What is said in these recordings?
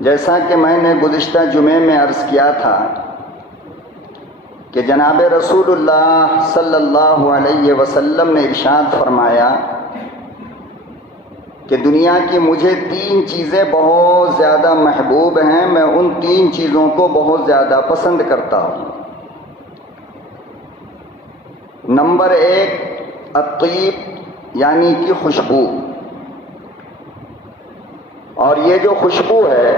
جیسا کہ میں نے گزشتہ جمعے میں عرض کیا تھا کہ جناب رسول اللہ صلی اللہ علیہ وسلم نے ارشاد فرمایا کہ دنیا کی مجھے 3 چیزیں بہت زیادہ محبوب ہیں، میں ان 3 چیزوں کو بہت زیادہ پسند کرتا ہوں۔ نمبر 1 الطیب یعنی کہ خوشبو، اور یہ جو خوشبو ہے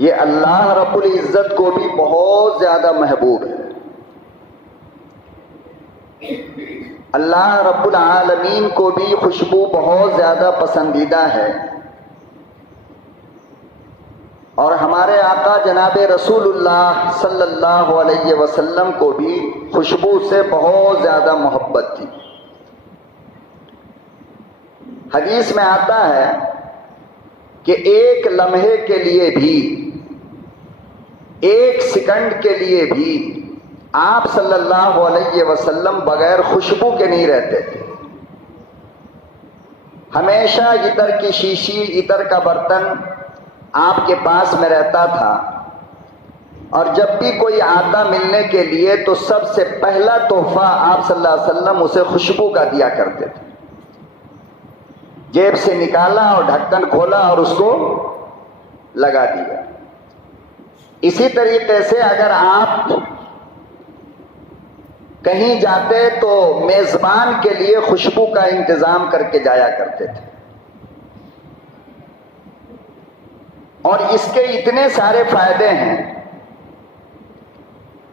یہ اللہ رب العزت کو بھی بہت زیادہ محبوب ہے۔ اللہ رب العالمین کو بھی خوشبو بہت زیادہ پسندیدہ ہے، اور ہمارے آقا جناب رسول اللہ صلی اللہ علیہ وسلم کو بھی خوشبو سے بہت زیادہ محبت تھی۔ حدیث میں آتا ہے کہ ایک لمحے کے لیے بھی، ایک سیکنڈ کے لیے بھی آپ صلی اللہ علیہ وسلم بغیر خوشبو کے نہیں رہتے تھے۔ ہمیشہ عطر کی شیشی، عطر کا برتن آپ کے پاس میں رہتا تھا، اور جب بھی کوئی آتا ملنے کے لیے تو سب سے پہلا تحفہ آپ صلی اللہ علیہ وسلم اسے خوشبو کا دیا کرتے تھے۔ جیب سے نکالا اور ڈھکن کھولا اور اس کو لگا دیا۔ اسی طریقے سے اگر آپ کہیں جاتے تو میزبان کے لیے خوشبو کا انتظام کر کے جایا کرتے تھے، اور اس کے اتنے سارے فائدے ہیں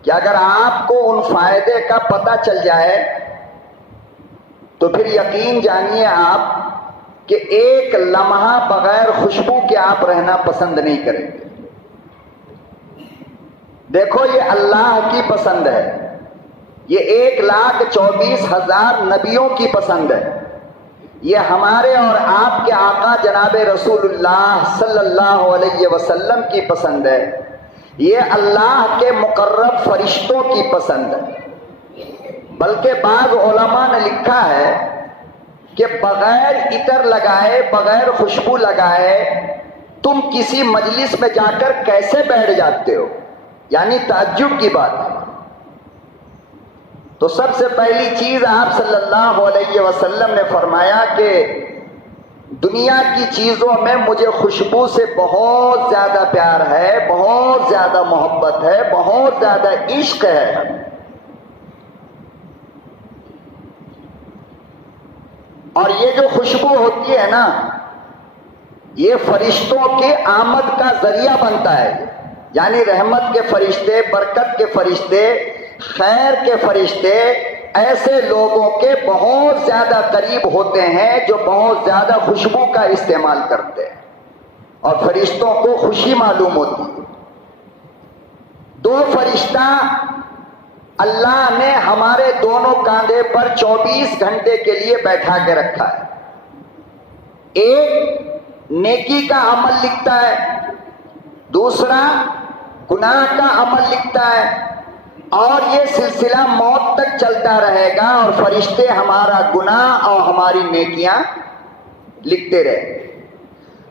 کہ اگر آپ کو ان فائدے کا پتہ چل جائے تو پھر یقین جانیے آپ کہ ایک لمحہ بغیر خوشبو کے آپ رہنا پسند نہیں کریں گے۔ دیکھو یہ اللہ کی پسند ہے، یہ 1,24,000 نبیوں کی پسند ہے، یہ ہمارے اور آپ کے آقا جناب رسول اللہ صلی اللہ علیہ وسلم کی پسند ہے، یہ اللہ کے مقرب فرشتوں کی پسند ہے۔ بلکہ بعض علماء نے لکھا ہے کہ بغیر عطر لگائے، بغیر خوشبو لگائے تم کسی مجلس میں جا کر کیسے بیٹھ جاتے ہو، یعنی تعجب کی بات ہے۔ تو سب سے پہلی چیز آپ صلی اللہ علیہ وسلم نے فرمایا کہ دنیا کی چیزوں میں مجھے خوشبو سے بہت زیادہ پیار ہے، بہت زیادہ محبت ہے، بہت زیادہ عشق ہے۔ اور یہ جو خوشبو ہوتی ہے نا، یہ فرشتوں کے آمد کا ذریعہ بنتا ہے، یعنی رحمت کے فرشتے، برکت کے فرشتے، خیر کے فرشتے ایسے لوگوں کے بہت زیادہ قریب ہوتے ہیں جو بہت زیادہ خوشبو کا استعمال کرتے ہیں، اور فرشتوں کو خوشی معلوم ہوتی ہے۔ 2 فرشتہ اللہ نے ہمارے دونوں کاندھے پر 24 گھنٹے کے لیے بیٹھا کے رکھا ہے۔ ایک نیکی کا عمل لکھتا ہے، دوسرا گناہ کا عمل لکھتا ہے، اور یہ سلسلہ موت تک چلتا رہے گا، اور فرشتے ہمارا گناہ اور ہماری نیکیاں لکھتے رہے۔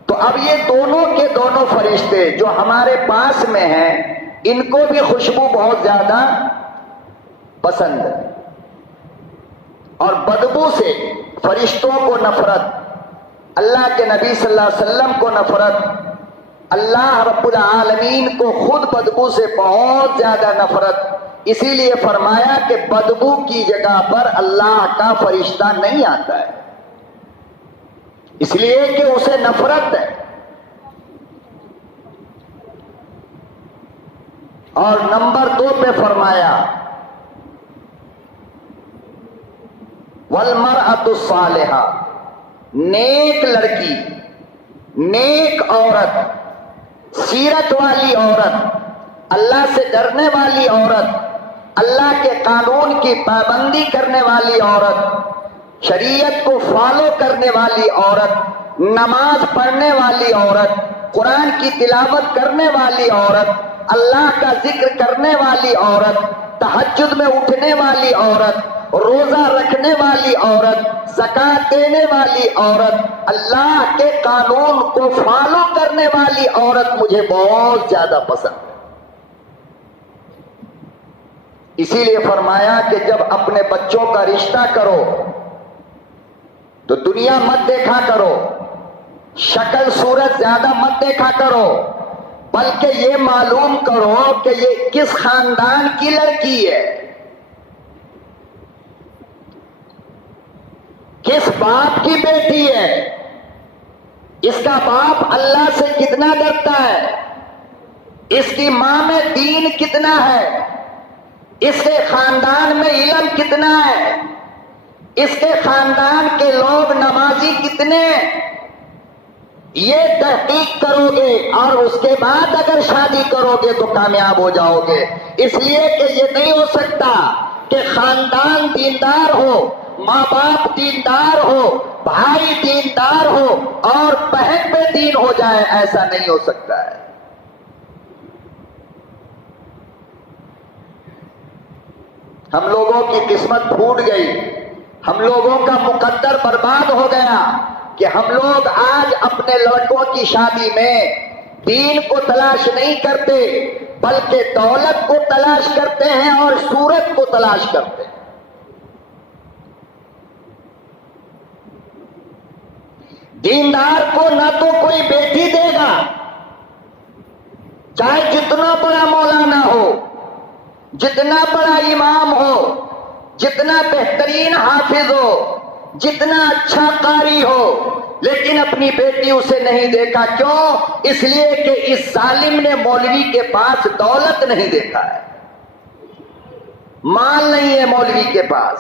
تو اب یہ دونوں کے دونوں فرشتے جو ہمارے پاس میں ہیں، ان کو بھی خوشبو بہت زیادہ پسند ہے، اور بدبو سے فرشتوں کو نفرت، اللہ کے نبی صلی اللہ علیہ وسلم کو نفرت، اللہ رب العالمین کو خود بدبو سے بہت زیادہ نفرت۔ اسی لیے فرمایا کہ بدبو کی جگہ پر اللہ کا فرشتہ نہیں آتا ہے، اس لیے کہ اسے نفرت ہے۔ اور نمبر 2 پہ فرمایا والمرأة الصالحہ، نیک لڑکی، نیک عورت، سیرت والی عورت، اللہ سے ڈرنے والی عورت، اللہ کے قانون کی پابندی کرنے والی عورت، شریعت کو فالو کرنے والی عورت، نماز پڑھنے والی عورت، قرآن کی تلاوت کرنے والی عورت، اللہ کا ذکر کرنے والی عورت، تہجد میں اٹھنے والی عورت، روزہ رکھنے والی عورت، زکوٰۃ دینے والی عورت، اللہ کے قانون کو فالو کرنے چھوڑنے والی عورت مجھے بہت زیادہ پسند ہے. اسی لیے فرمایا کہ جب اپنے بچوں کا رشتہ کرو تو دنیا مت دیکھا کرو، شکل صورت زیادہ مت دیکھا کرو، بلکہ یہ معلوم کرو کہ یہ کس خاندان کی لڑکی ہے، کس باپ کی بیٹی ہے، اس کا باپ اللہ سے کتنا ڈرتا ہے، اس کی ماں میں دین کتنا ہے، اس کے خاندان میں علم کتنا ہے، اس کے خاندان کے لوگ نمازی کتنے. یہ تحقیق کرو گے اور اس کے بعد اگر شادی کرو گے تو کامیاب ہو جاؤ گے. اس لیے کہ یہ نہیں ہو سکتا کہ خاندان دیندار ہو، ماں باپ دیندار ہو، بھائی دیندار ہو اور بہن پہ دین ہو جائے، ایسا نہیں ہو سکتا ہے. ہم لوگوں کی قسمت پھوٹ گئی، ہم لوگوں کا مقدر برباد ہو گیا کہ ہم لوگ آج اپنے لڑکوں کی شادی میں دین کو تلاش نہیں کرتے بلکہ دولت کو تلاش کرتے ہیں اور صورت کو تلاش کرتے ہیں. دیندار کو نہ تو کوئی بیٹی دے گا، چاہے جتنا بڑا مولانا ہو، جتنا بڑا امام ہو، جتنا بہترین حافظ ہو، جتنا اچھا قاری ہو، لیکن اپنی بیٹی اسے نہیں دیکھا. کیوں؟ اس لیے کہ اس ظالم نے مولوی کے پاس دولت نہیں دیکھا ہے، مال نہیں ہے مولوی کے پاس،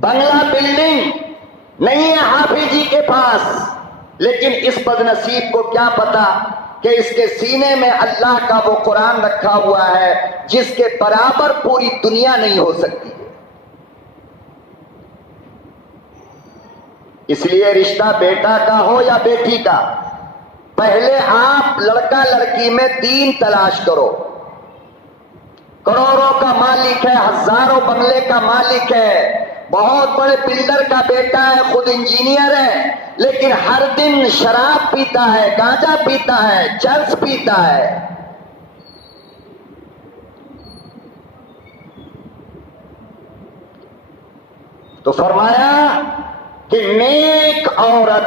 بنگلہ بلڈنگ نہیں ہے حافظ جی کے پاس. لیکن اس بد نصیب کو کیا پتا کہ اس کے سینے میں اللہ کا وہ قرآن رکھا ہوا ہے جس کے برابر پوری دنیا نہیں ہو سکتی ہے. اس لیے رشتہ بیٹا کا ہو یا بیٹی کا، پہلے آپ لڑکا لڑکی میں دین تلاش کرو. کروڑوں کا مالک ہے، ہزاروں بنگلے کا مالک ہے، بہت بڑے بلڈر کا بیٹا ہے، خود انجینئر ہے، لیکن ہر دن شراب پیتا ہے، گانجا پیتا ہے، چرس پیتا ہے. تو فرمایا کہ نیک عورت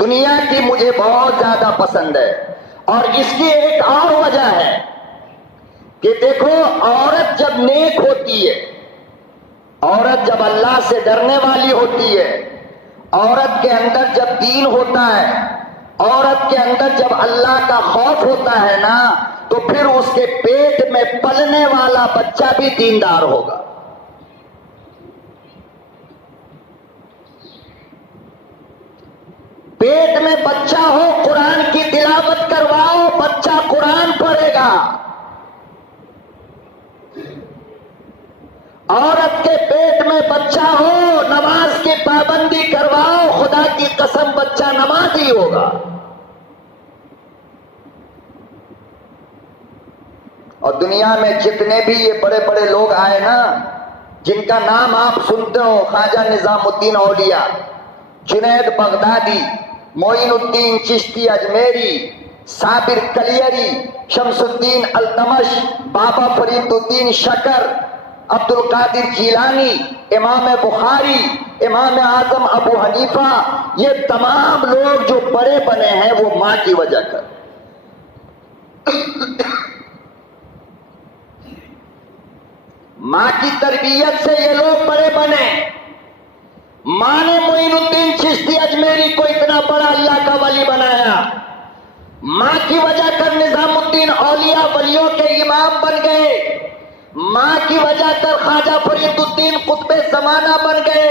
دنیا کی مجھے بہت زیادہ پسند ہے. اور اس کی ایک اور وجہ ہے کہ دیکھو، عورت جب نیک ہوتی ہے، عورت جب اللہ سے ڈرنے والی ہوتی ہے، عورت کے اندر جب دین ہوتا ہے، عورت کے اندر جب اللہ کا خوف ہوتا ہے نا، تو پھر اس کے پیٹ میں پلنے والا بچہ بھی دیندار ہوگا. پیٹ میں بچہ ہو، قرآن کی تلاوت کرواؤ، بچہ قرآن پڑھے گا. عورت کے پیٹ میں بچہ ہو، نماز کی پابندی کرواؤ، خدا کی قسم بچہ نمازی ہوگا. اور دنیا میں جتنے بھی یہ بڑے بڑے لوگ آئے نا، جن کا نام آپ سنتے ہو، خواجہ نظام الدین اولیاء، جنید بغدادی، معین الدین چشتی اجمیری، صابر کلیری، شمس الدین التمش، بابا فرید الدین شکر، عبد القادر جیلانی، امام بخاری، امام اعظم ابو حنیفہ، یہ تمام لوگ جو بڑے بنے ہیں وہ ماں کی وجہ کر. ماں کی تربیت سے یہ لوگ بڑے بنے. ماں نے معین الدین چشتی اجمیری کو اتنا بڑا اللہ کا ولی بنایا. ماں کی وجہ کر نظام الدین اولیاء ولیوں کے امام بن گئے. ماں کی وجہ کر خواجہ فرید الدین قطب زمانہ بن گئے.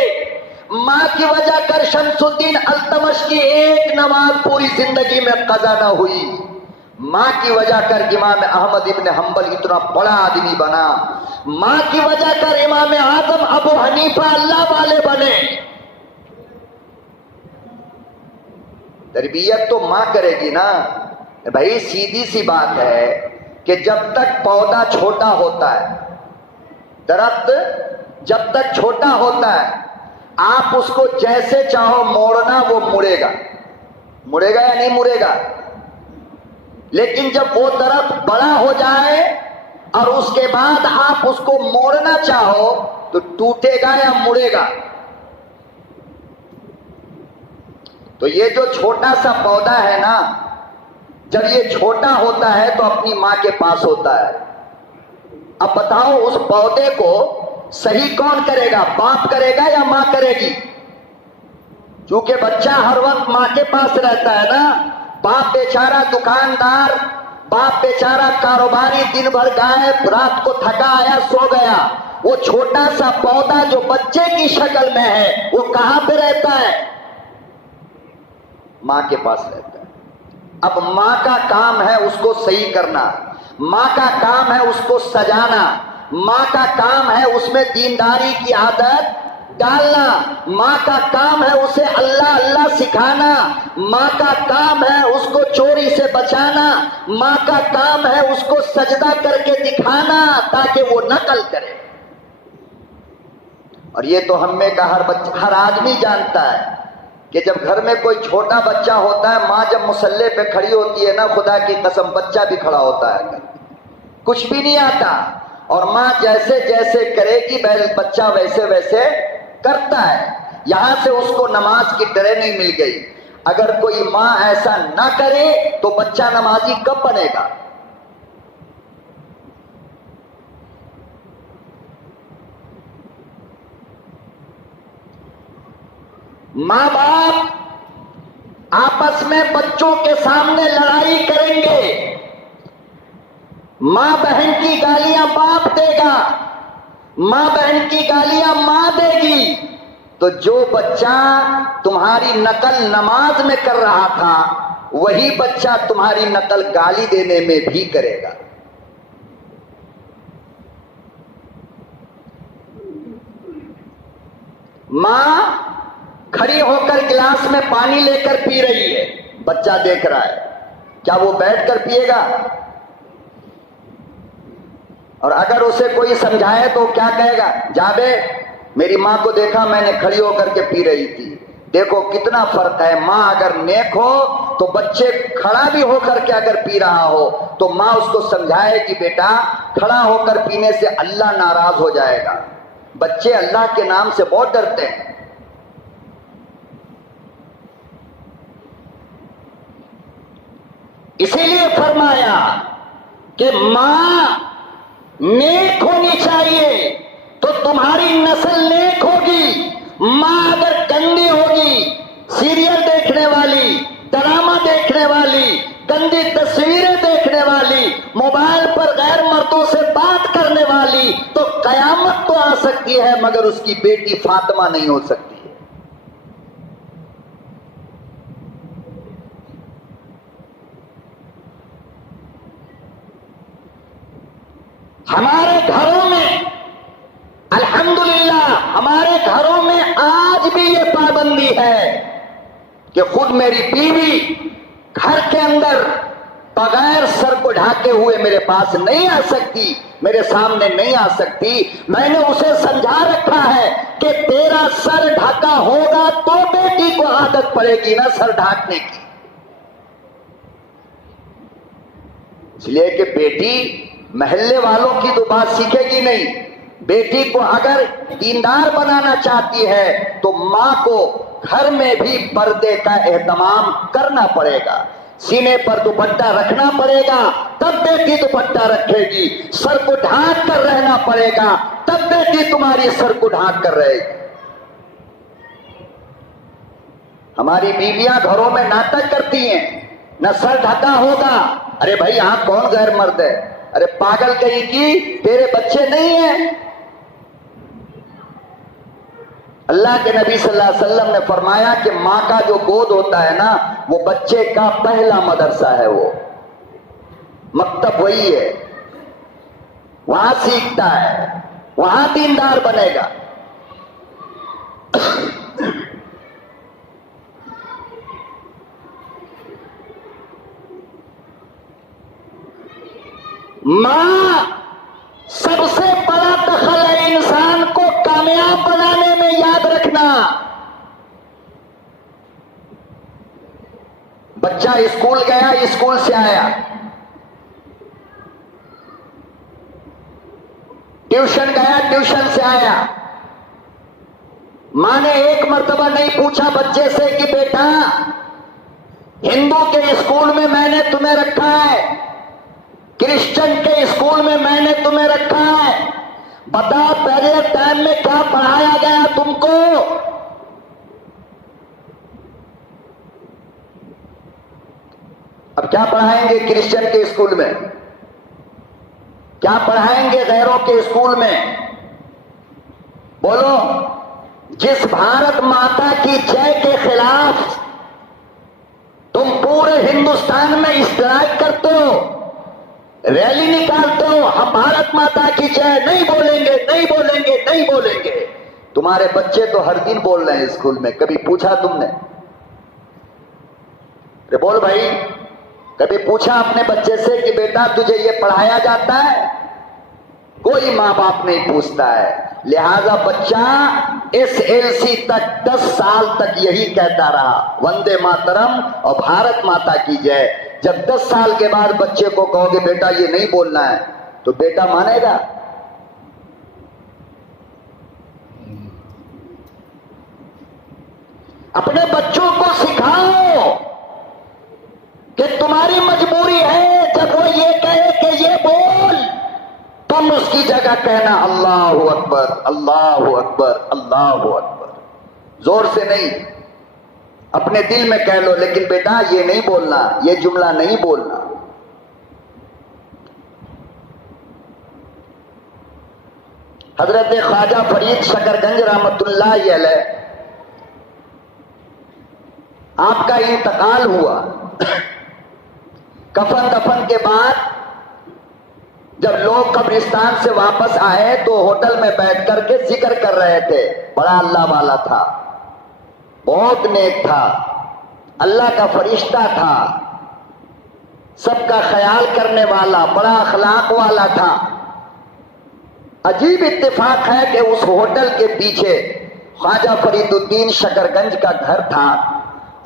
ماں کی وجہ کر شمس الدین التمش کی ایک نماز پوری زندگی میں قضا نہ ہوئی. ماں کی وجہ کر امام احمد ابن حنبل اتنا بڑا آدمی بنا. ماں کی وجہ کر امام اعظم ابو حنیفہ اللہ والے بنے. تربیت تو ماں کرے گی نا بھائی. سیدھی سی بات ہے کہ جب تک پودا چھوٹا ہوتا ہے، درخت جب تک چھوٹا ہوتا ہے، آپ اس کو جیسے چاہو موڑنا وہ مڑے گا. مڑے گا یا نہیں مڑے گا؟ لیکن جب وہ درخت بڑا ہو جائے اور اس کے بعد آپ اس کو موڑنا چاہو تو ٹوٹے گا یا مڑے گا؟ تو یہ جو چھوٹا سا پودا ہے نا، جب یہ چھوٹا ہوتا ہے تو اپنی ماں کے پاس ہوتا ہے. اب بتاؤ اس پودے کو صحیح کون کرے گا؟ باپ کرے گا یا ماں کرے گی؟ کیونکہ بچہ ہر وقت ماں کے پاس رہتا ہے نا. باپ بیچارہ دکاندار، باپ بیچارہ کاروباری، دن بھر گائے، رات کو تھکا آیا سو گیا. وہ چھوٹا سا پودا جو بچے کی شکل میں ہے وہ کہاں پہ رہتا ہے؟ ماں کے پاس رہتا ہے. اب ماں کا کام ہے اس کو صحیح کرنا، ماں کا کام ہے اس کو سجانا، ماں کا کام ہے اس میں دینداری کی عادت ڈالنا، ماں کا کام ہے اسے اللہ اللہ سکھانا، ماں کا کام ہے اس کو چوری سے بچانا، ماں کا کام ہے اس کو سجدہ کر کے دکھانا تاکہ وہ نقل کرے. اور یہ تو ہم میں کا ہر آدمی جانتا ہے کہ جب گھر میں کوئی چھوٹا بچہ ہوتا ہے، ماں جب مصلے پہ کھڑی ہوتی ہے نا، خدا کی قسم بچہ بھی کھڑا ہوتا ہے، کچھ بھی نہیں آتا، اور ماں جیسے جیسے کرے گی بچہ ویسے ویسے کرتا ہے. یہاں سے اس کو نماز کی ٹریننگ مل گئی. اگر کوئی ماں ایسا نہ کرے تو بچہ نمازی کب بنے گا؟ ماں باپ آپس میں بچوں کے سامنے لڑائی کریں گے، ماں بہن کی گالیاں باپ دے گا، ماں بہن کی گالیاں ماں دے گی، تو جو بچہ تمہاری نقل نماز میں کر رہا تھا وہی بچہ تمہاری نقل گالی دینے میں بھی کرے گا. ماں کھڑی ہو کر گلاس میں پانی لے کر پی رہی ہے، بچہ دیکھ رہا ہے، کیا وہ بیٹھ کر پیے گا؟ اور اگر اسے کوئی سمجھائے تو کیا کہے گا؟ جا بے، میری ماں کو دیکھا میں نے کھڑی ہو کر کے پی رہی تھی. دیکھو کتنا فرق ہے. ماں اگر نیک ہو تو بچے کھڑا بھی ہو کر کے اگر پی رہا ہو تو ماں اس کو سمجھائے کہ بیٹا کھڑا ہو کر پینے سے اللہ ناراض ہو جائے گا. بچے اللہ کے نام سے بہت ڈرتے ہیں. اسی لیے فرمایا کہ ماں نیک ہونی چاہیے تو تمہاری نسل نیک ہوگی. ماں اگر گندی ہوگی، سیریل دیکھنے والی، ڈرامہ دیکھنے والی، گندی تصویریں دیکھنے والی، موبائل پر غیر مردوں سے بات کرنے والی، تو قیامت تو آ سکتی ہے مگر اس کی بیٹی فاطمہ نہیں ہو سکتی. ہمارے گھروں میں الحمدللہ ہمارے گھروں میں آج بھی یہ پابندی ہے کہ خود میری بیوی گھر کے اندر بغیر سر کو ڈھانکے ہوئے میرے پاس نہیں آ سکتی، میرے سامنے نہیں آ سکتی. میں نے اسے سمجھا رکھا ہے کہ تیرا سر ڈھکا ہوگا تو بیٹی کو عادت پڑے گی نا سر ڈھانکنے کی. اس لیے کہ بیٹی محلے والوں کی تو بات سیکھے گی نہیں. بیٹی کو اگر دیندار بنانا چاہتی ہے تو ماں کو گھر میں بھی پردے کا اہتمام کرنا پڑے گا، سینے پر دوپٹہ رکھنا پڑے گا تب بیٹی دوپٹہ رکھے گی، سر کو ڈھانک کر رہنا پڑے گا تب بیٹی تمہاری سر کو ڈھانک کر رہے گی. ہماری بیویاں گھروں میں ناٹک کرتی ہیں، نہ سر ڈھکا ہوگا. ارے بھائی یہاں کون غیر مرد ہے؟ ارے پاگل کہیں کی، تیرے بچے نہیں ہیں؟ اللہ کے نبی صلی اللہ علیہ وسلم نے فرمایا کہ ماں کا جو گود ہوتا ہے نا وہ بچے کا پہلا مدرسہ ہے، وہ مکتب وہی ہے، وہاں سیکھتا ہے، وہاں دیندار بنے گا. ماں سب سے بڑا دخل ہے انسان کو کامیاب بنانے میں، یاد رکھنا. بچہ اسکول گیا، اسکول سے آیا، ٹیوشن گیا، ٹیوشن سے آیا، ماں نے ایک مرتبہ نہیں پوچھا بچے سے کہ بیٹا ہندو کے اسکول میں نے تمہیں رکھا ہے، کرسچن کے اسکول میں نے تمہیں رکھا ہے، بتا پہلے ٹائم میں کیا پڑھایا گیا تم کو؟ اب کیا پڑھائیں گے کرسچن کے اسکول میں؟ کیا پڑھائیں گے غیروں کے اسکول میں؟ بولو، جس بھارت ماتا کی جے کے خلاف تم پورے ہندوستان میں اشتراک کرتے ہو، ریلی نکالتے ہو، ہم بھارت ماتا کی جے نہیں بولیں گے، نہیں بولیں گے، نہیں بولیں گے، تمہارے بچے تو ہر دن بول رہے ہیں اسکول میں، کبھی پوچھا تم نے؟ بول بھائی، کبھی پوچھا اپنے بچے سے کہ بیٹا تجھے یہ پڑھایا جاتا ہے؟ کوئی ماں باپ نہیں پوچھتا ہے، لہذا بچہ SLC تک 10 سال تک یہی کہتا رہا وندے ماترم اور بھارت ماتا کی جے۔ جب 10 سال کے بعد بچے کو کہو گے بیٹا یہ نہیں بولنا ہے تو بیٹا مانے گا؟ اپنے بچوں کو سکھاؤ کہ تمہاری مجبوری ہے، جب وہ یہ کہے کہ یہ بول، تم اس کی جگہ کہنا اللہ اکبر، اللہ اکبر، اللہ اکبر، زور سے نہیں، اپنے دل میں کہہ لو، لیکن بیٹا یہ نہیں بولنا، یہ جملہ نہیں بولنا۔ حضرت خواجہ فرید شکرگنج رحمت اللہ علیہ، آپ کا انتقال ہوا، کفن دفن کے بعد جب لوگ قبرستان سے واپس آئے تو ہوٹل میں بیٹھ کر کے ذکر کر رہے تھے، بڑا اللہ والا تھا، بہت نیک تھا، اللہ کا فرشتہ تھا، سب کا خیال کرنے والا، بڑا اخلاق والا تھا۔ عجیب اتفاق ہے کہ اس ہوٹل کے پیچھے خواجہ فرید الدین شکرگنج کا گھر تھا،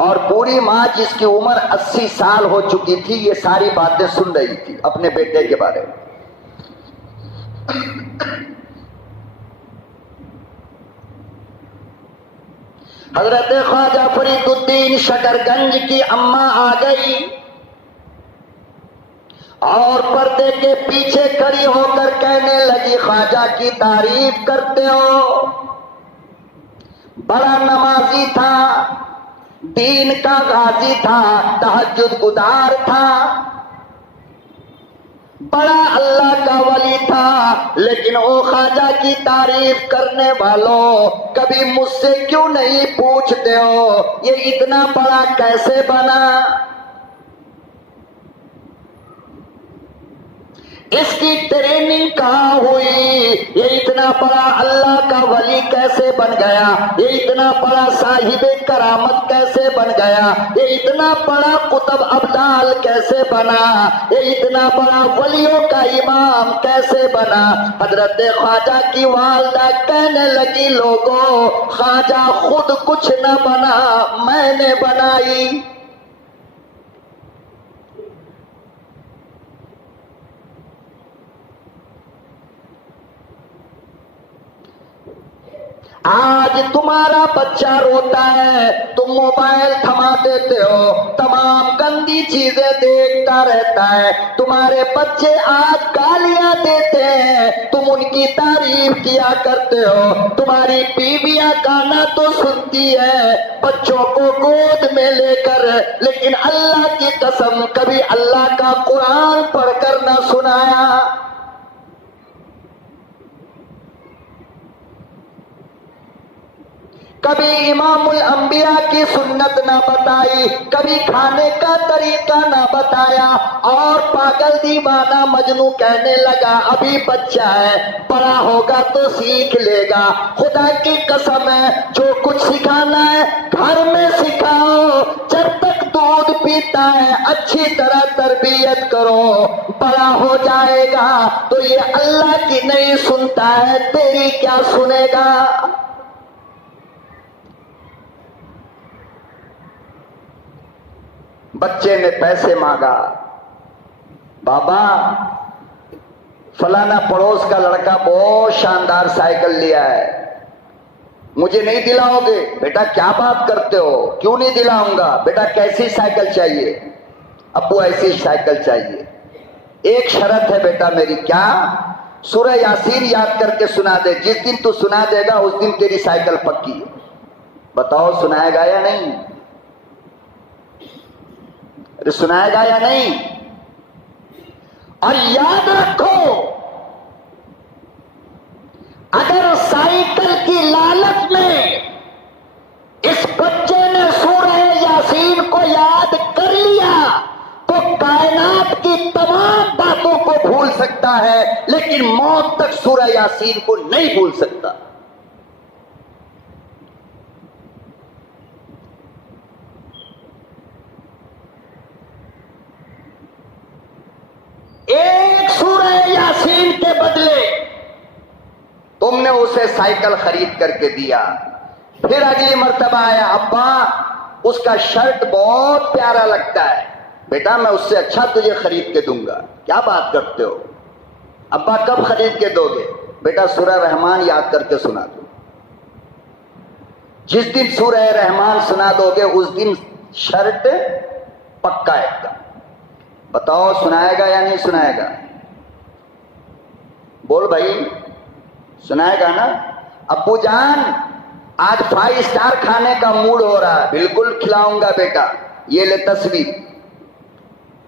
اور پوری ماں جس کی عمر 80 سال ہو چکی تھی یہ ساری باتیں سن رہی تھی اپنے بیٹے کے بارے میں۔ حضرت خواجہ فرید الدین شکرگنج کی اماں آ گئی اور پردے کے پیچھے کھڑی ہو کر کہنے لگی خواجہ کی تعریف کرتے ہو، بڑا نمازی تھا، دین کا غازی تھا، تہجد گزار تھا، بڑا اللہ کا ولی تھا، لیکن او خواجہ کی تعریف کرنے والوں کبھی مجھ سے کیوں نہیں پوچھتے ہو یہ اتنا بڑا کیسے بنا؟ اس کی ٹریننگ کہاں ہوئی؟ یہ اتنا بڑا اللہ کا ولی کیسے بن گیا؟ یہ اتنا بڑا صاحب کرامت کیسے بن گیا؟ یہ اتنا بڑا قطب ابدال کیسے بنا؟ یہ اتنا بڑا ولیوں کا امام کیسے بنا؟ حضرت خواجہ کی والدہ کہنے لگی لوگوں خواجہ خود کچھ نہ بنا، میں نے بنائی۔ آج تمہارا بچہ روتا ہے، تم موبائل تھما دیتے ہو، تمام گندی چیزیں دیکھتا رہتا ہے، تمہارے بچے آج گالیاں دیتے ہیں، تم ان کی تعریف کیا کرتے ہو، تمہاری بیویاں گانا تو سنتی ہے بچوں کو گود میں لے کر، لیکن اللہ کی قسم کبھی اللہ کا قرآن پڑھ کر نہ سنایا۔ کبھی امام الانبیاء کی سنت نہ بتائی، کبھی کھانے کا طریقہ نہ بتایا، اور پاگل دیوانہ مجنوں کہنے لگا ابھی بچہ ہے، بڑا ہوگا تو سیکھ لے گا۔ خدا کی قسم ہے جو کچھ سکھانا ہے گھر میں سکھاؤ، جب تک دودھ پیتا ہے اچھی طرح تربیت کرو، بڑا ہو جائے گا تو یہ اللہ کی نہیں سنتا ہے، تیری کیا سنے گا؟ بچے نے پیسے مانگا، بابا فلانا پڑوس کا لڑکا بہت شاندار سائیکل لیا ہے، مجھے نہیں دلاؤ گے؟ بیٹا کیا بات کرتے ہو، کیوں نہیں دلاؤں گا؟ بیٹا کیسی سائیکل چاہیے؟ ابو ایسی سائیکل چاہیے، ایک شرط ہے بیٹا میری۔ کیا؟ سورہ یاسین یاد کر کے سنا دے، جس دن تو سنا دے گا اس دن تیری سائیکل پکی ہے۔ بتاؤ سنائے گا یا نہیں؟ ارے سنائے گا یا نہیں؟ اور یاد رکھو، اگر سائیکل کی لالچ میں اس بچے نے سورہ یاسین کو یاد کر لیا تو کائنات کی تمام باتوں کو بھول سکتا ہے، لیکن موت تک سورہ یاسین کو نہیں بھول سکتا۔ ایک سورہ یاسین کے بدلے تم نے اسے سائیکل خرید کر کے دیا۔ پھر اگلی مرتبہ آیا، ابا اس کا شرٹ بہت پیارا لگتا ہے، بیٹا میں اس سے اچھا تجھے خرید کے دوں گا۔ کیا بات کرتے ہو؟ ابا کب خرید کے دو گے؟ بیٹا سورہ رحمان یاد کر کے سنا دو، جس دن سورہ رحمان سنا دو گے اس دن شرٹ پکا ایک دم۔ بتاؤ سنائے گا یا نہیں سنائے گا؟ بول بھائی سنائے گا نا؟ ابو جان آج 5 اسٹار کھانے کا موڈ ہو رہا ہے، بالکل کھلاؤں گا بیٹا، یہ لے تصویر،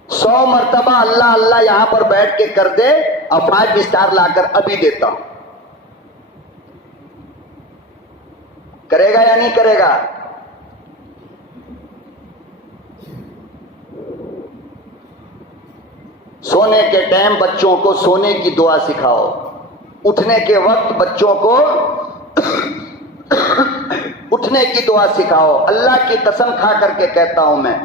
100 مرتبہ اللہ اللہ یہاں پر بیٹھ کے کر دے اور 5 اسٹار لا کر ابھی دیتا ہوں۔ کرے گا یا نہیں کرے گا؟ سونے کے ٹائم بچوں کو سونے کی دعا سکھاؤ، اٹھنے کے وقت بچوں کو اٹھنے کی دعا سکھاؤ۔ اللہ کی قسم کھا کر کے کہتا ہوں میں،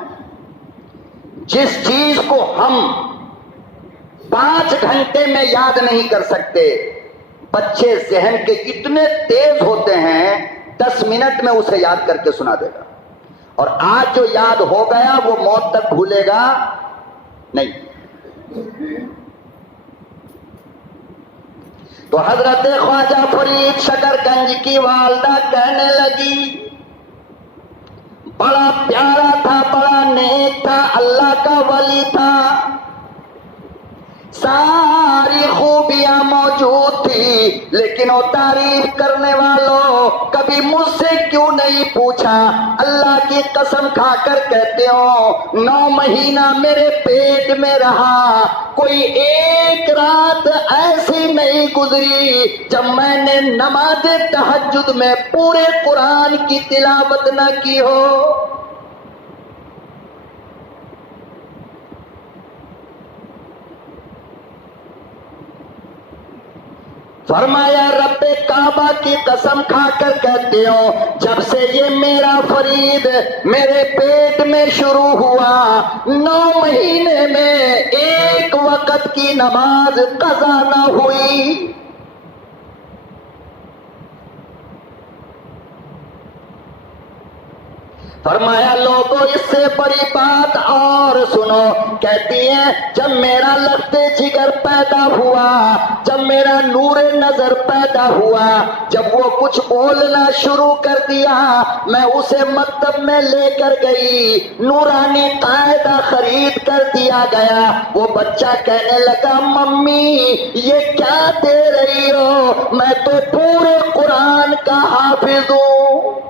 جس چیز کو ہم 5 گھنٹے میں یاد نہیں کر سکتے، بچے ذہن کے اتنے تیز ہوتے ہیں 10 منٹ میں اسے یاد کر کے سنا دے گا، اور آج جو یاد ہو گیا وہ موت تک بھولے گا نہیں۔ تو حضرت خواجہ فرید شکر گنج کی والدہ کہنے لگی، بڑا پیارا تھا، بڑا نیک تھا، اللہ کا ولی تھا، ساری خوبیاں موجود تھی، لیکن وہ تعریف کرنے والوں کبھی مجھ سے کیوں نہیں پوچھا؟ اللہ کی قسم کھا کر کہتے ہو 9 مہینہ میرے پیٹ میں رہا، کوئی ایک رات ایسی نہیں گزری جب میں نے نماز تہجد میں پورے قرآن کی تلاوت نہ کی ہو۔ فرمایا رب کعبہ کی قسم کھا کر کہتے ہو، جب سے یہ میرا فرید میرے پیٹ میں شروع ہوا 9 مہینے میں ایک وقت کی نماز قضا نہ ہوئی۔ فرمایا لوگوں اس سے بڑی بات اور سنو، کہتی ہیں جب میرا لخت جگر پیدا ہوا، جب میرا نور نظر پیدا ہوا، جب وہ کچھ بولنا شروع کر دیا، میں اسے مکتب میں لے کر گئی، نورانی قاعدہ خرید کر دیا گیا، وہ بچہ کہنے لگا ممی یہ کیا دے رہی ہو؟ میں تو پورے قرآن کا حافظ ہوں۔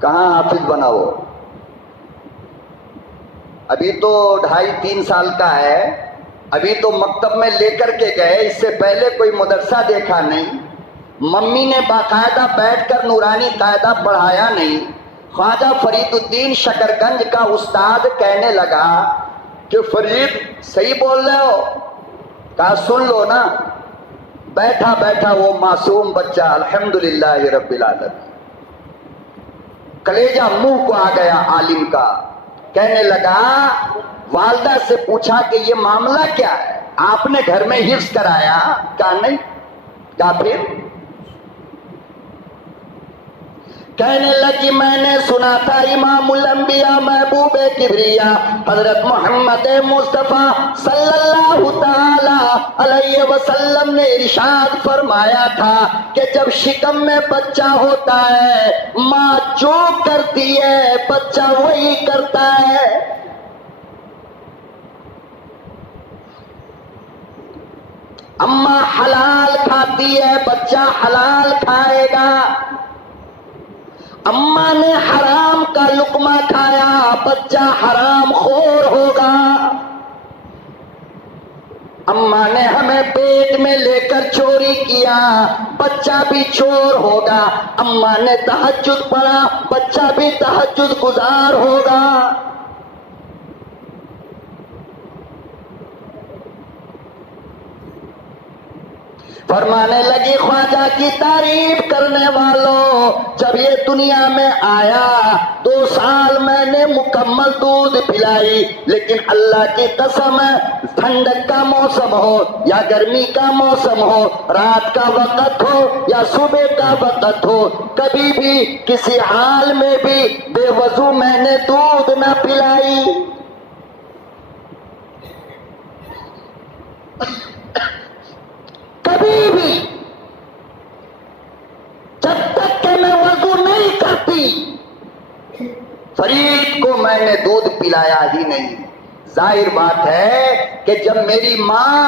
کہاں حافظ بنا وہ؟ ابھی تو 2.5-3 سال کا ہے، ابھی تو مکتب میں لے کر کے گئے، اس سے پہلے کوئی مدرسہ دیکھا نہیں، ممی نے باقاعدہ بیٹھ کر نورانی قاعدہ پڑھایا نہیں۔ خواجہ فرید الدین شکر گنج کا استاد کہنے لگا کہ فرید صحیح بول رہے ہو؟ کہا سن لو نا۔ بیٹھا بیٹھا وہ معصوم بچہ الحمدللہ رب العالمین، کلیجہ منہ کو آ گیا عالم کا، کہنے لگا والدہ سے پوچھا کہ یہ معاملہ کیا ہے، آپ نے گھر میں حفظ کرایا؟ کہا نہیں۔ کہا پھر؟ کہنے لگی میں نے سنا تھا امام الانبیاء محبوب کبریا حضرت محمد مصطفیٰ صلی اللہ تعالی علیہ وسلم نے ارشاد فرمایا تھا کہ جب شکم میں بچہ ہوتا ہے ماں جو کرتی ہے بچہ وہی کرتا ہے. اماں حلال کھاتی ہے بچہ حلال کھائے گا. اماں نے حرام کا لقمہ کھایا بچہ حرام خور ہوگا. اماں نے ہمیں پیٹ میں لے کر چوری کیا بچہ بھی چور ہوگا. اماں نے تہجد پڑھا بچہ بھی تہجد گزار ہوگا. فرمانے لگی خواجہ کی تعریف کرنے والوں جب یہ دنیا میں آیا 2 سال میں نے مکمل دودھ پلائی لیکن اللہ کی قسم ہے ٹھنڈک کا موسم ہو یا گرمی کا موسم ہو رات کا وقت ہو یا صبح کا وقت ہو کبھی بھی کسی حال میں بھی بے وضو میں نے دودھ نہ پلائی. کبھی بھی جب تک کہ میں وضو نہیں کرتی فرید کو میں نے دودھ پلایا ہی نہیں. ظاہر بات ہے کہ جب میری ماں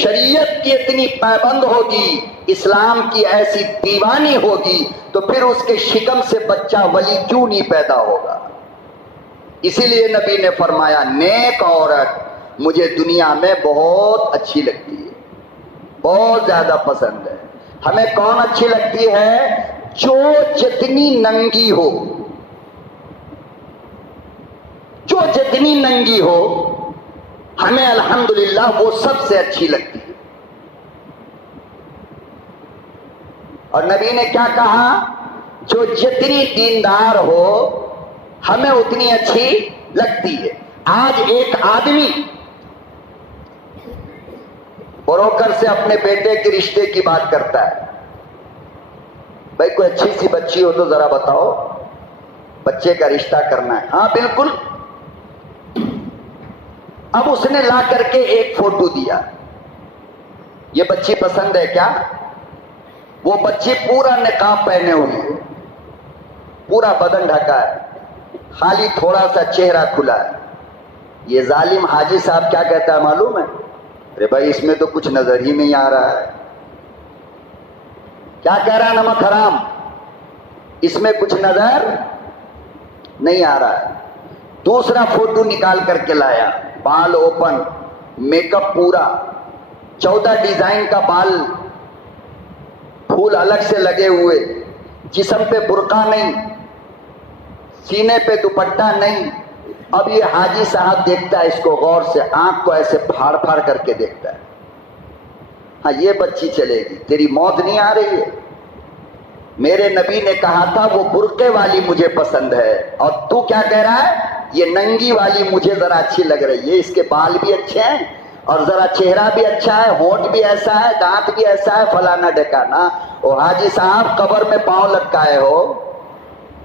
شریعت کی اتنی پابند ہوگی اسلام کی ایسی دیوانی ہوگی تو پھر اس کے شکم سے بچہ ولی کیوں نہیں پیدا ہوگا. اسی لیے نبی نے فرمایا نیک عورت مجھے دنیا میں بہت اچھی لگتی ہے بہت زیادہ پسند ہے. ہمیں کون اچھی لگتی ہے جو جتنی ننگی ہو جو جتنی ننگی ہو ہمیں الحمدللہ وہ سب سے اچھی لگتی ہے. اور نبی نے کیا کہا جو جتنی دیندار ہو ہمیں اتنی اچھی لگتی ہے. آج ایک آدمی بروکر سے اپنے بیٹے کے رشتے کی بات کرتا ہے بھائی کوئی اچھی سی بچی ہو تو ذرا بتاؤ بچے کا رشتہ کرنا ہے. ہاں بالکل. اب اس نے لا کر کے ایک فوٹو دیا یہ بچی پسند ہے کیا. وہ بچی پورا نقاب پہنے ہوئی ہے پورا بدن ڈھکا ہے خالی تھوڑا سا چہرہ کھلا ہے. یہ ظالم حاجی صاحب کیا کہتا ہے معلوم ہے ارے بھائی اس میں تو کچھ نظر ہی نہیں آ رہا ہے. کیا کہہ رہا ہے نمک حرام اس میں کچھ نظر نہیں آ رہا ہے. دوسرا فوٹو نکال کر کے لایا بال اوپن میک اپ پورا 14 ڈیزائن کا بال پھول الگ سے لگے ہوئے جسم پہ برقع نہیں سینے پہ دوپٹہ نہیں. اب یہ حاجی صاحب دیکھتا ہے اس کو غور سے آنکھ کو ایسے پھاڑ پھاڑ کر کے دیکھتا ہے. ہاں یہ بچی چلے گی تیری موت نہیں آ رہی ہے. میرے نبی نے کہا تھا وہ برقعے والی مجھے پسند ہے اور تو کیا کہہ رہا ہے یہ ننگی والی مجھے ذرا اچھی لگ رہی ہے. اس کے بال بھی اچھے ہیں اور ذرا چہرہ بھی اچھا ہے ہونٹ بھی ایسا ہے دانت بھی ایسا ہے فلانا ڈھکانا. او حاجی صاحب قبر میں پاؤں لٹکائے ہو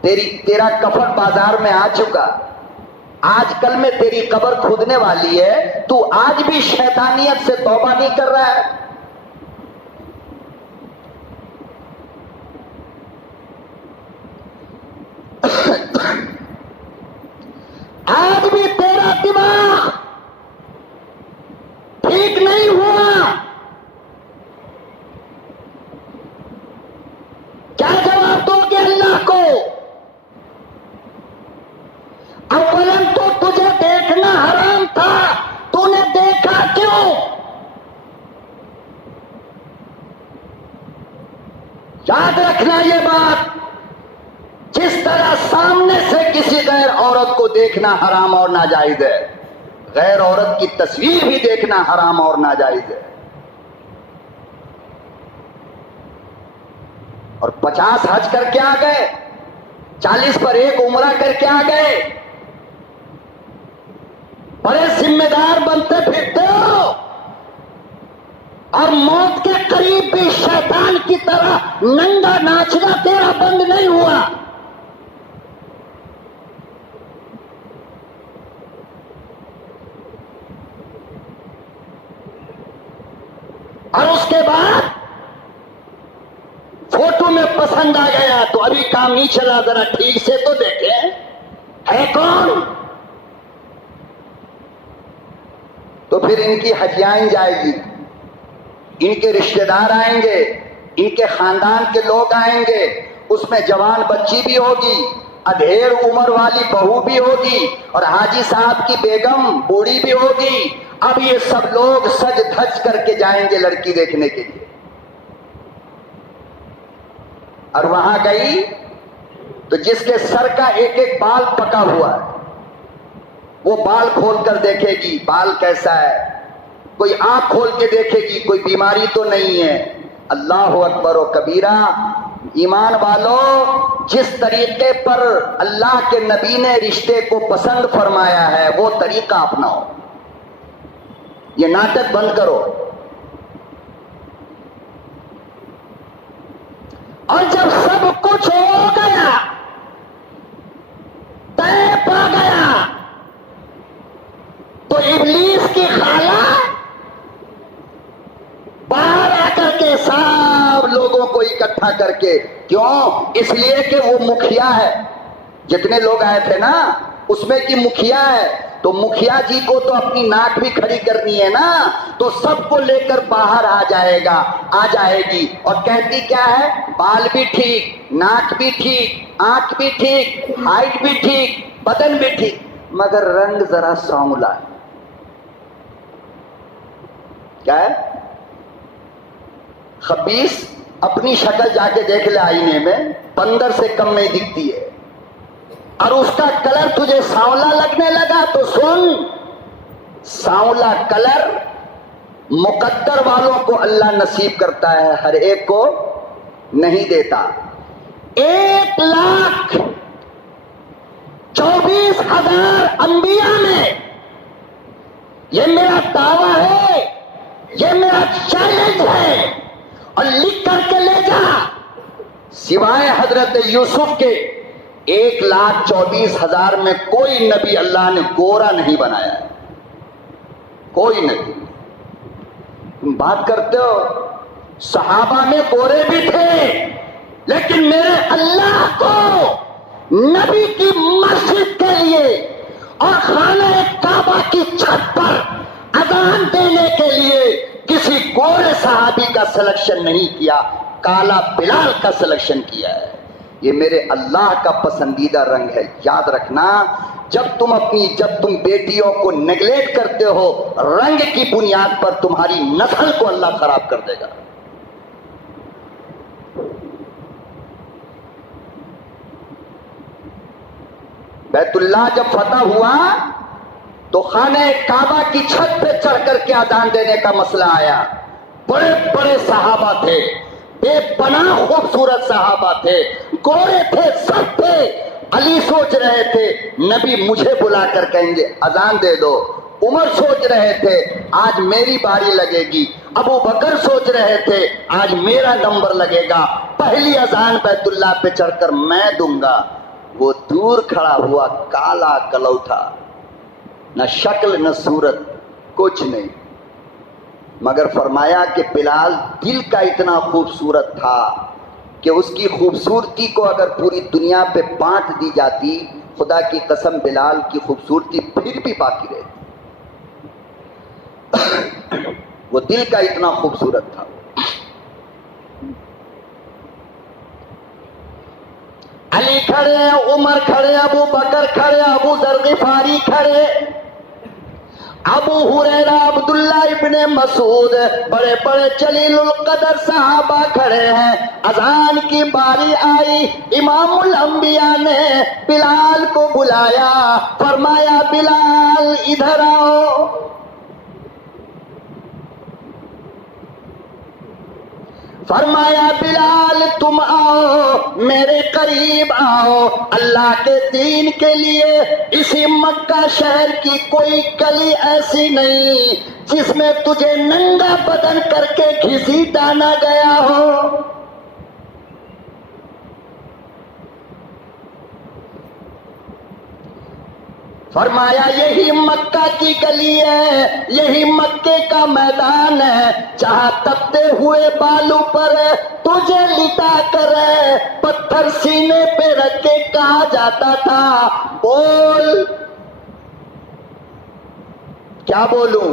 تیرا کفن بازار میں آ چکا. آج کل میں تیری قبر کھودنے والی ہے تو آج بھی شیطانیت سے توبہ نہیں کر رہا ہے. آج بھی تیرا دماغ ٹھیک نہیں ہوا. کیا جواب دو گے اللہ کو. اولاً تو تجھے دیکھنا حرام تھا تو نے دیکھا کیوں. یاد رکھنا یہ بات جس طرح سامنے سے کسی غیر عورت کو دیکھنا حرام اور ناجائز ہے غیر عورت کی تصویر بھی دیکھنا حرام اور ناجائز ہے. اور 50 حج کر کے آ گئے 40 پر ایک عمرہ کر کے آ گئے بڑے ذمہ دار بنتے پھرتے ہو اور موت کے قریب بھی شیطان کی طرح ننگا ناچنا تیرا بند نہیں ہوا. بعد فوٹو میں پسند آ گیا تو ابھی کام نہیں چلا، ذرا ٹھیک سے تو دیکھیں ہے کون. تو پھر ان کی ہتھیائیں جائے گی، ان کے رشتہ دار آئیں گے، ان کے خاندان کے لوگ آئیں گے، اس میں جوان بچی بھی ہوگی، ادھیڑ عمر والی بہو بھی ہوگی، اور حاجی صاحب کی بیگم بوڑھی بھی ہوگی. اب یہ سب لوگ سج دھج کر کے جائیں گے لڑکی دیکھنے کے لیے. اور وہاں گئی تو جس کے سر کا ایک ایک بال پکا ہوا ہے وہ بال کھول کر دیکھے گی بال کیسا ہے، کوئی آنکھ کھول کے دیکھے گی کوئی بیماری تو نہیں ہے. اللہ اکبر و کبیرہ. ایمان والو، جس طریقے پر اللہ کے نبی نے رشتے کو پسند فرمایا ہے وہ طریقہ اپناؤ. یہ ناٹک بند کرو. اور جب سب کچھ ہو گیا، طے پا گیا، تو ابلیس کی خالہ باہر آ کر کے سب لوگوں کو اکٹھا کر کے، کیوں؟ اس لیے کہ وہ مکھیا ہے. جتنے لوگ آئے تھے نا اس میں کی مکھیا ہے، تو مکھیا جی کو تو اپنی ناک بھی کھڑی کرنی ہے نا، تو سب کو لے کر باہر آ جائے گی. اور کہتی کیا ہے؟ بال بھی ٹھیک، ناک بھی ٹھیک، آنکھ بھی ٹھیک، ہائٹ بھی ٹھیک، بدن بھی ٹھیک، مگر رنگ ذرا سانولا ہے. کیا ہے؟ خبیث. اپنی شکل جا کے دیکھ لے آئینے میں، 15 سے کم نہیں دکھتی ہے، اور اس کا کلر تجھے سانولا لگنے لگا تو سن، سانولا کلر مقدر والوں کو اللہ نصیب کرتا ہے، ہر ایک کو نہیں دیتا. 1,24,000 انبیاء میں یہ میرا دعویٰ ہے، یہ میرا چیلنج ہے، اور لکھ کر کے لے جا، سوائے حضرت یوسف کے 1,24,000 میں کوئی نبی اللہ نے گورا نہیں بنایا ہے. کوئی نبی. تم بات کرتے ہو صحابہ میں گورے بھی تھے، لیکن میرے اللہ کو نبی کی مسجد کے لیے اور خانہ کعبہ کی چھت پر اذان دینے کے لیے کسی گورے صحابی کا سلیکشن نہیں کیا، کالا بلال کا سلیکشن کیا ہے. یہ میرے اللہ کا پسندیدہ رنگ ہے. یاد رکھنا، جب تم بیٹیوں کو نیگلیکٹ کرتے ہو رنگ کی بنیاد پر، تمہاری نسل کو اللہ خراب کر دے گا. بیت اللہ جب فتح ہوا تو خانہ کعبہ کی چھت پہ چڑھ کر کے اذان دینے کا مسئلہ آیا. بڑے بڑے صحابہ تھے، بے پناہ خوبصورت صحابہ تھے، گورے تھے، سب تھے. علی سوچ رہے تھے نبی مجھے بلا کر کہیں گے اذان دے دو. عمر سوچ رہے تھے آج میری باری لگے گی. ابو بکر سوچ رہے تھے آج میرا نمبر لگے گا، پہلی اذان بیت اللہ پہ چڑھ کر میں دوں گا. وہ دور کھڑا ہوا، کالا کلوٹھا، نہ شکل نہ صورت، کچھ نہیں، مگر فرمایا کہ بلال دل کا اتنا خوبصورت تھا کہ اس کی خوبصورتی کو اگر پوری دنیا پہ بانٹ دی جاتی، خدا کی قسم بلال کی خوبصورتی پھر بھی باقی رہتی. وہ دل کا اتنا خوبصورت تھا. علی کھڑے، عمر کھڑے، ابو بکر کھڑے، ابو ذر غفاری کھڑے، ابو ہریرہ، عبداللہ ابن مسعود، بڑے بڑے جلیل القدر صحابہ کھڑے ہیں. اذان کی باری آئی، امام الانبیاء نے بلال کو بلایا، فرمایا بلال ادھر آؤ. فرمایا بلال تم آؤ، میرے قریب آؤ. اللہ کے دین کے لیے اسی مکہ شہر کی کوئی گلی ایسی نہیں جس میں تجھے ننگا بدن کر کے گھسیٹا نہ گیا ہو. فرمایا یہی مکہ کی گلی ہے، یہی مکے کا میدان ہے، جہاں تپتے ہوئے بالوں پر تجھے لٹا کر پتھر سینے پہ رکھ کے کہا جاتا تھا بول۔ کیا بولوں؟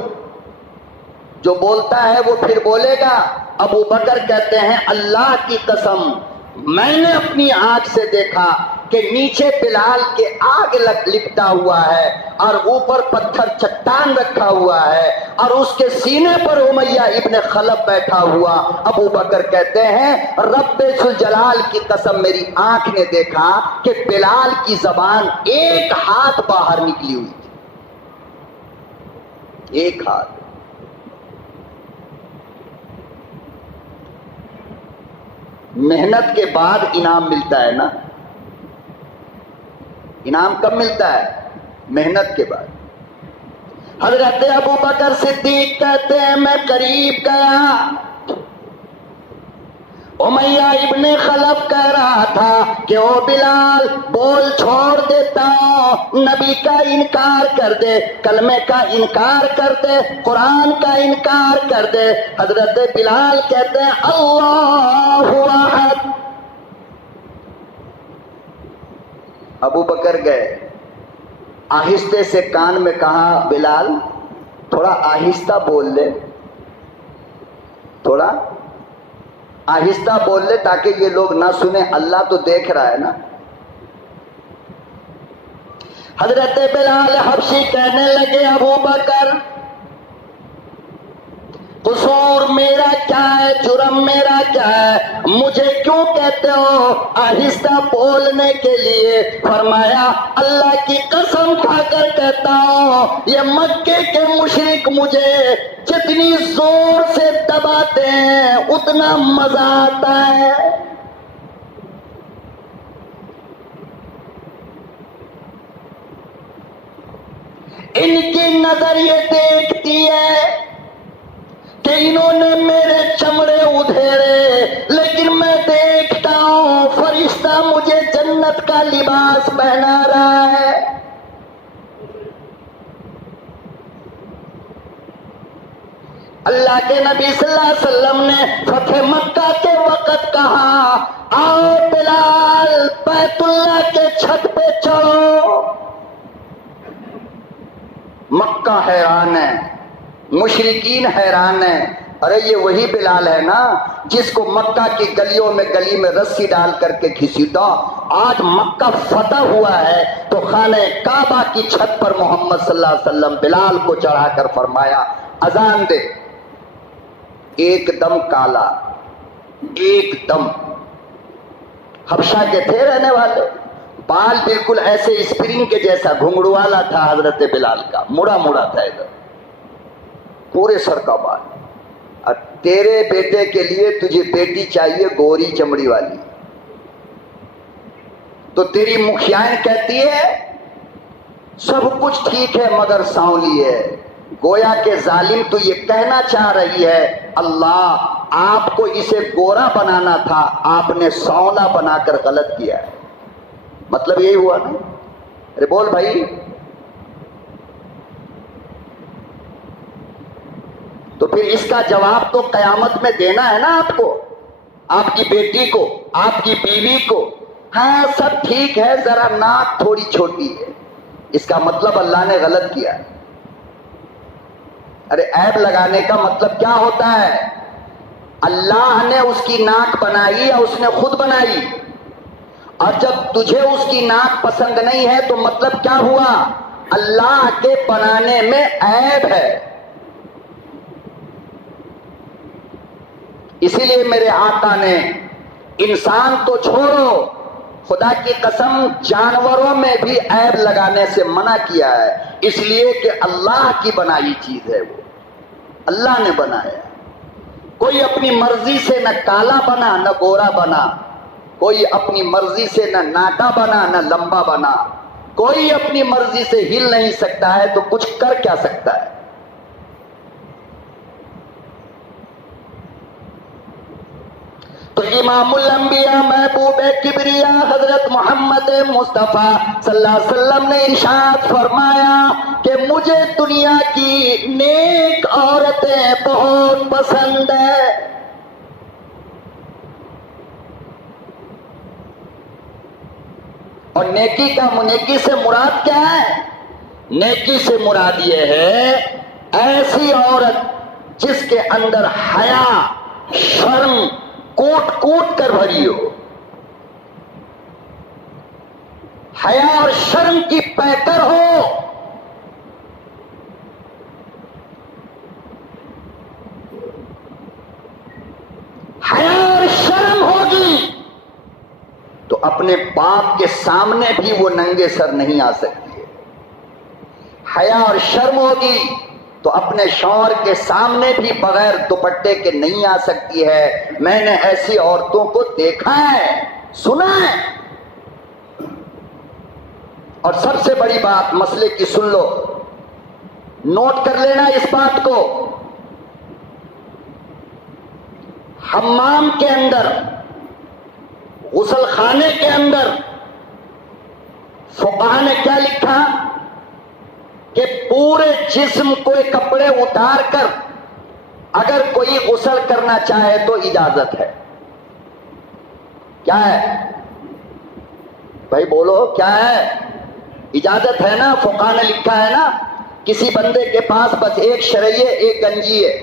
جو بولتا ہے وہ پھر بولے گا۔ ابو بکر کہتے ہیں اللہ کی قسم میں نے اپنی آنکھ سے دیکھا کہ نیچے بلال کے آگ لپٹا ہوا ہے اور اوپر پتھر چٹان رکھا ہوا ہے اور اس کے سینے پر امیہ ابن خلف بیٹھا ہوا۔ ابو بکر کہتے ہیں رب ذوالجلال کی قسم میری آنکھ نے دیکھا کہ بلال کی زبان ایک ہاتھ باہر نکلی ہوئی تھی، ایک ہاتھ۔ محنت کے بعد انعام ملتا ہے نا، انعام کب ملتا ہے؟ محنت کے بعد۔ حضرت ابو بکر صدیق کہتے ہیں میں قریب گیا، امیہ ابن خلف کہہ رہا تھا کہ او بلال بول چھوڑ دیتا ہوں، نبی کا انکار کر دے، کلمے کا انکار کر دے، قرآن کا انکار کر دے۔ حضرت بلال کہتے ہیں اللہ احد۔ ابو بکر گئے، آہستہ سے کان میں کہا بلال تھوڑا آہستہ بول لے، تھوڑا آہستہ بول لے تاکہ یہ لوگ نہ سنیں، اللہ تو دیکھ رہا ہے نا۔ حضرت بلال حبشی کہنے لگے ابو بکر قصور میرا کیا ہے، جرم میرا کیا ہے، مجھے کیوں کہتے ہو آہستہ بولنے کے لیے؟ فرمایا اللہ کی قسم کھا کر کہتا ہوں یہ مکے کے مشرک مجھے جتنی زور سے دباتے ہیں اتنا مزہ آتا ہے۔ ان کی نظر یہ دیکھتی ہے کہ انہوں نے میرے چمڑے ادھیڑے، لیکن میں دیکھتا ہوں فرشتہ مجھے جنت کا لباس پہنا رہا ہے۔ اللہ کے نبی صلی اللہ علیہ وسلم نے فتح مکہ کے وقت کہا آؤ بلال بیت اللہ کے چھت پہ چڑھو۔ مکہ حیران ہے، مشرکین حیران ہیں، ارے یہ وہی بلال ہے نا جس کو مکہ کی گلیوں میں گلی میں رسی ڈال کر کے گھسیٹا۔ آج مکہ فتح ہوا ہے تو خانہ کعبہ کی چھت پر محمد صلی اللہ علیہ وسلم بلال کو چڑھا کر فرمایا اذان دے۔ ایک دم کالا، ایک دم، حبشہ کے تھے رہنے والے، بال بالکل ایسے اسپرنگ کے جیسا گھنگرو والا تھا حضرت بلال کا، مڑا مڑا تھا ادھر، پورے سر کا بال۔ اور تیرے بیٹے کے لیے تجھے بیٹی چاہیے گوری چمڑی والی، تو تیری مکھیائن کہتی ہے سب کچھ ٹھیک ہے مگر سانولی ہے۔ گویا کہ ظالم تو یہ کہنا چاہ رہی ہے اللہ آپ کو اسے گورا بنانا تھا، آپ نے سانولا بنا کر غلط کیا ہے۔ مطلب یہی ہوا نا؟ ارے بول بھائی۔ تو پھر اس کا جواب تو قیامت میں دینا ہے نا آپ کو، آپ کی بیٹی کو، آپ کی بیوی کو۔ ہاں سب ٹھیک ہے، ذرا ناک تھوڑی چھوٹی ہے، اس کا مطلب اللہ نے غلط کیا۔ ارے عیب لگانے کا مطلب کیا ہوتا ہے؟ اللہ نے اس کی ناک بنائی یا اس نے خود بنائی؟ اور جب تجھے اس کی ناک پسند نہیں ہے تو مطلب کیا ہوا؟ اللہ کے بنانے میں عیب ہے۔ اسی لیے میرے آقا نے انسان تو چھوڑو، خدا کی قسم جانوروں میں بھی عیب لگانے سے منع کیا ہے، اس لیے کہ اللہ کی بنائی چیز ہے، وہ اللہ نے بنایا۔ کوئی اپنی مرضی سے نہ کالا بنا نہ گورا بنا، کوئی اپنی مرضی سے نہ ناٹا بنا نہ لمبا بنا، کوئی اپنی مرضی سے ہل نہیں سکتا ہے تو کچھ کر کیا سکتا ہے؟ تو امام الانبیاء محبوب کبریا حضرت محمد مصطفیٰ صلی اللہ علیہ وسلم نے ارشاد فرمایا کہ مجھے دنیا کی نیک عورتیں بہت پسند ہے. اور نیکی سے مراد کیا ہے؟ نیکی سے مراد یہ ہے ایسی عورت جس کے اندر حیا شرم کوٹ کوٹ کر بھری ہو، حیا اور شرم کی پیکر ہو. حیا اور شرم ہوگی تو اپنے باپ کے سامنے بھی وہ ننگے سر نہیں آ سکتی ہے. حیا اور شرم ہوگی تو اپنے شوہر کے سامنے بھی بغیر دوپٹے کے نہیں آ سکتی ہے. میں نے ایسی عورتوں کو دیکھا ہے، سنا ہے. اور سب سے بڑی بات مسئلے کی سن لو، نوٹ کر لینا اس بات کو. حمام کے اندر، غسل خانے کے اندر فقہا نے کیا لکھا کہ پورے جسم کو کپڑے اتار کر اگر کوئی غسل کرنا چاہے تو اجازت ہے. کیا ہے بھائی بولو، کیا ہے؟ اجازت ہے نا. فقہا نے لکھا ہے نا. کسی بندے کے پاس بس ایک شرعیہ ایک گنجی ہے،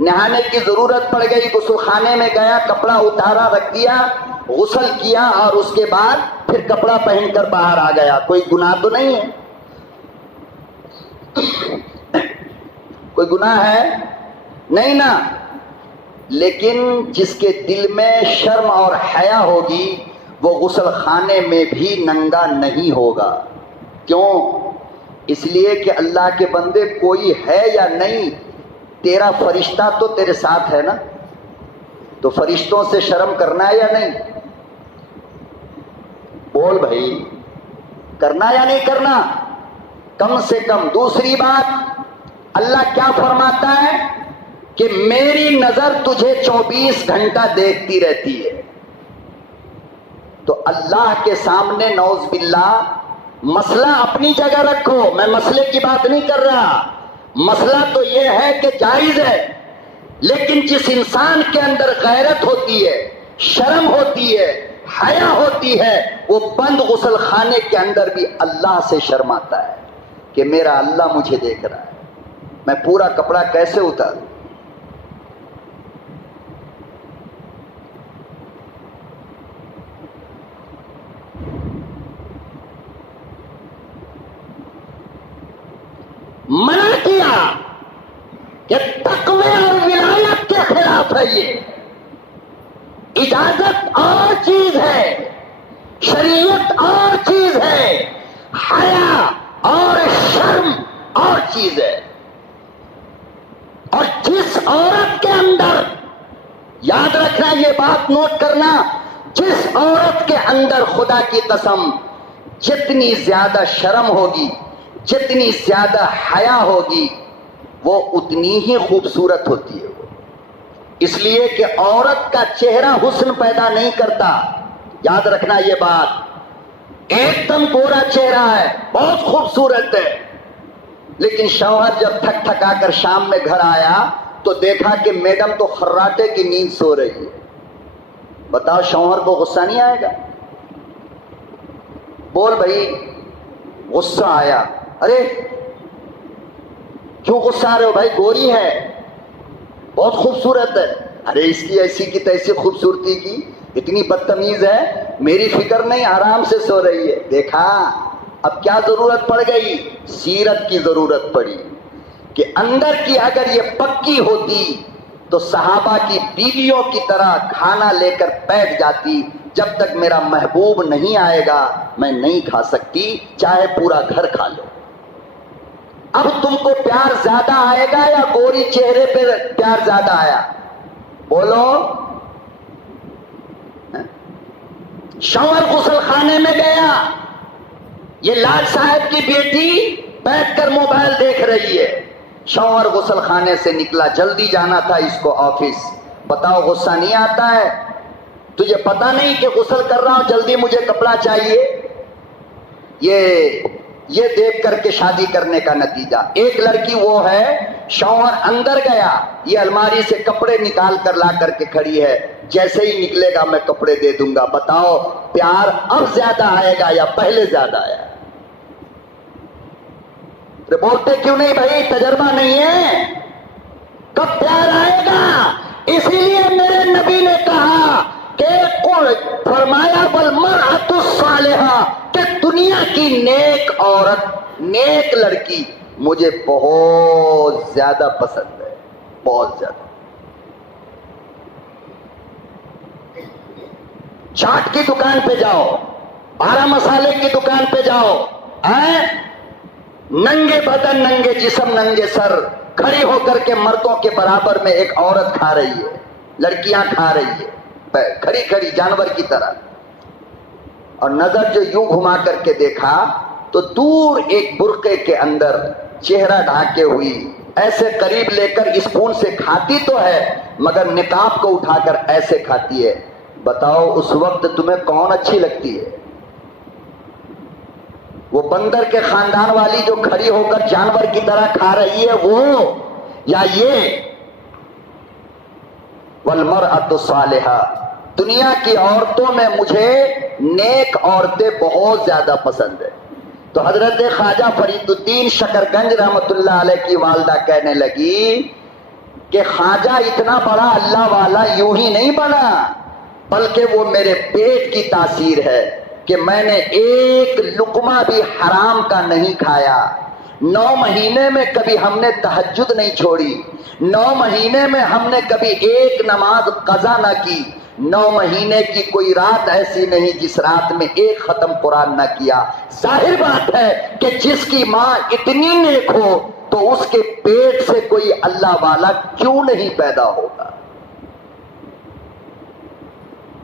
نہانے کی ضرورت پڑ گئی، غسل خانے میں گیا، کپڑا اتارا رکھ دیا، غسل کیا اور اس کے بعد پھر کپڑا پہن کر باہر آ گیا. کوئی گناہ تو نہیں ہے؟ کوئی گناہ ہے؟ نہیں نا. لیکن جس کے دل میں شرم اور حیا ہوگی وہ غسل خانے میں بھی ننگا نہیں ہوگا. کیوں؟ اس لیے کہ اللہ کے بندے کوئی ہے یا نہیں، تیرا فرشتہ تو تیرے ساتھ ہے نا. تو فرشتوں سے شرم کرنا ہے یا نہیں؟ بول بھائی، کرنا یا نہیں کرنا؟ کم سے کم. دوسری بات، اللہ کیا فرماتا ہے کہ میری نظر تجھے 24 گھنٹہ دیکھتی رہتی ہے. تو اللہ کے سامنے نعوذ باللہ مسئلہ اپنی جگہ رکھو، میں مسئلے کی بات نہیں کر رہا. مسئلہ تو یہ ہے کہ جائز ہے، لیکن جس انسان کے اندر غیرت ہوتی ہے، شرم ہوتی ہے، حیا ہوتی ہے، وہ بند غسل خانے کے اندر بھی اللہ سے شرماتا ہے کہ میرا اللہ مجھے دیکھ رہا ہے، میں پورا کپڑا کیسے اتاروں. منع کیا کہ تقوی اور ولایت کے خلاف ہے. یہ اجازت اور چیز ہے، شریعت اور چیز ہے، حیا اور شرم اور چیز ہے. اور جس عورت کے اندر، یاد رکھنا یہ بات نوٹ کرنا، جس عورت کے اندر خدا کی قسم جتنی زیادہ شرم ہوگی، جتنی زیادہ حیا ہوگی، وہ اتنی ہی خوبصورت ہوتی ہے. اس لیے کہ عورت کا چہرہ حسن پیدا نہیں کرتا. یاد رکھنا یہ بات. ایک دم گورا چہرہ ہے، بہت خوبصورت ہے، لیکن شوہر جب تھک تھکا کر شام میں گھر آیا تو دیکھا کہ میڈم تو خراٹے کی نیند سو رہی ہے. بتاؤ شوہر کو غصہ نہیں آئے گا؟ بول بھائی. غصہ آیا. ارے کیوں غصہ آ رہے ہو بھائی؟ گوری ہے، بہت خوبصورت ہے. ارے اس کی ایسی کی تیسی خوبصورتی کی، اتنی بدتمیز ہے، میری فکر نہیں، آرام سے سو رہی ہے. دیکھا اب کیا ضرورت پڑ گئی؟ سیرت کی ضرورت پڑی کہ اندر کی اگر یہ پکی ہوتی تو صحابہ کی بیویوں کی طرح کھانا لے کر بیٹھ جاتی. جب تک میرا محبوب نہیں آئے گا میں نہیں کھا سکتی، چاہے پورا گھر کھا لو. اب تم کو پیار زیادہ آئے گا یا گوری چہرے پہ پیار زیادہ آیا؟ بولو. شوہر غسل خانے میں گیا، یہ لاٹ صاحب کی بیٹی بیٹھ کر موبائل دیکھ رہی ہے. شوہر غسل خانے سے نکلا، جلدی جانا تھا اس کو آفس. بتاؤ غصہ نہیں آتا ہے؟ تجھے پتا نہیں کہ غسل کر رہا ہوں، جلدی مجھے کپڑا چاہیے؟ یہ دیکھ کر کے شادی کرنے کا نتیجہ۔ ایک لڑکی وہ ہے، شوہر اندر گیا، یہ الماری سے کپڑے نکال کر لا کر کے کھڑی ہے، جیسے ہی نکلے گا میں کپڑے دے دوں گا۔ بتاؤ پیار اب زیادہ آئے گا یا پہلے زیادہ آیا؟ بولتے کیوں نہیں بھائی؟ تجربہ نہیں ہے؟ کب پیار آئے گا؟ اسی لیے میرے نبی نے کہا کہ فرمایا والمرأۃ الصالحہ، کہ دنیا کی نیک عورت، نیک لڑکی مجھے بہت زیادہ پسند ہے، بہت زیادہ۔ چاٹ کی دکان پہ جاؤ، بارہ مسالے کی دکان پہ جاؤ، ننگے بدن، ننگے جسم، ننگے سر، کھڑی ہو کر کے مردوں کے برابر میں ایک عورت کھا رہی ہے، لڑکیاں کھا رہی ہے، کھڑی کھڑی جانور کی طرح، اور نظر جو یوں گھما کر کے دیکھا تو دور ایک برقعے کے اندر چہرہ ڈھانکے ہوئی، ایسے قریب لے کر اسپون سے کھاتی تو ہے مگر نقاب کو اٹھا کر ایسے کھاتی ہے۔ بتاؤ اس وقت تمہیں کون اچھی لگتی ہے؟ وہ بندر کے خاندان والی جو کھڑی ہو کر جانور کی طرح کھا رہی ہے وہ، یا یہ؟ والمرأۃ الصالحہ، دنیا کی عورتوں میں مجھے نیک عورتیں بہت زیادہ پسند ہیں۔ تو حضرت خواجہ فرید الدین شکرگنج رحمت اللہ علیہ کی والدہ کہنے لگی کہ خواجہ اتنا بڑا اللہ والا یوں ہی نہیں بنا، بلکہ وہ میرے پیٹ کی تاثیر ہے کہ میں نے ایک لقمہ بھی حرام کا نہیں کھایا، 9 مہینے میں کبھی ہم نے تہجد نہیں چھوڑی، 9 مہینے میں ہم نے کبھی ایک نماز قضا نہ کی، 9 مہینے کی کوئی رات ایسی نہیں جس رات میں ایک ختم قرآن نہ کیا۔ ظاہر بات ہے کہ جس کی ماں اتنی نیک ہو تو اس کے پیٹ سے کوئی اللہ والا کیوں نہیں پیدا ہوگا؟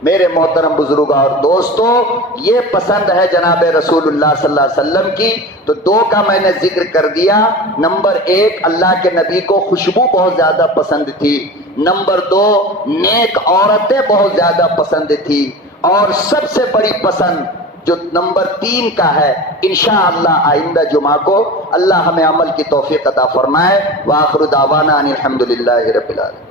میرے محترم بزرگوں اور دوستوں، یہ پسند ہے جناب رسول اللہ صلی اللہ علیہ وسلم کی۔ تو 2 کا میں نے ذکر کر دیا۔ نمبر 1، اللہ کے نبی کو خوشبو بہت زیادہ پسند تھی۔ نمبر 2، نیک عورتیں بہت زیادہ پسند تھی۔ اور سب سے بڑی پسند جو نمبر 3 کا ہے، انشاءاللہ آئندہ جمعہ کو اللہ ہمیں عمل کی توفیق عطا فرمائے۔ وآخر دعوانا ان الحمدللہ رب العالمین۔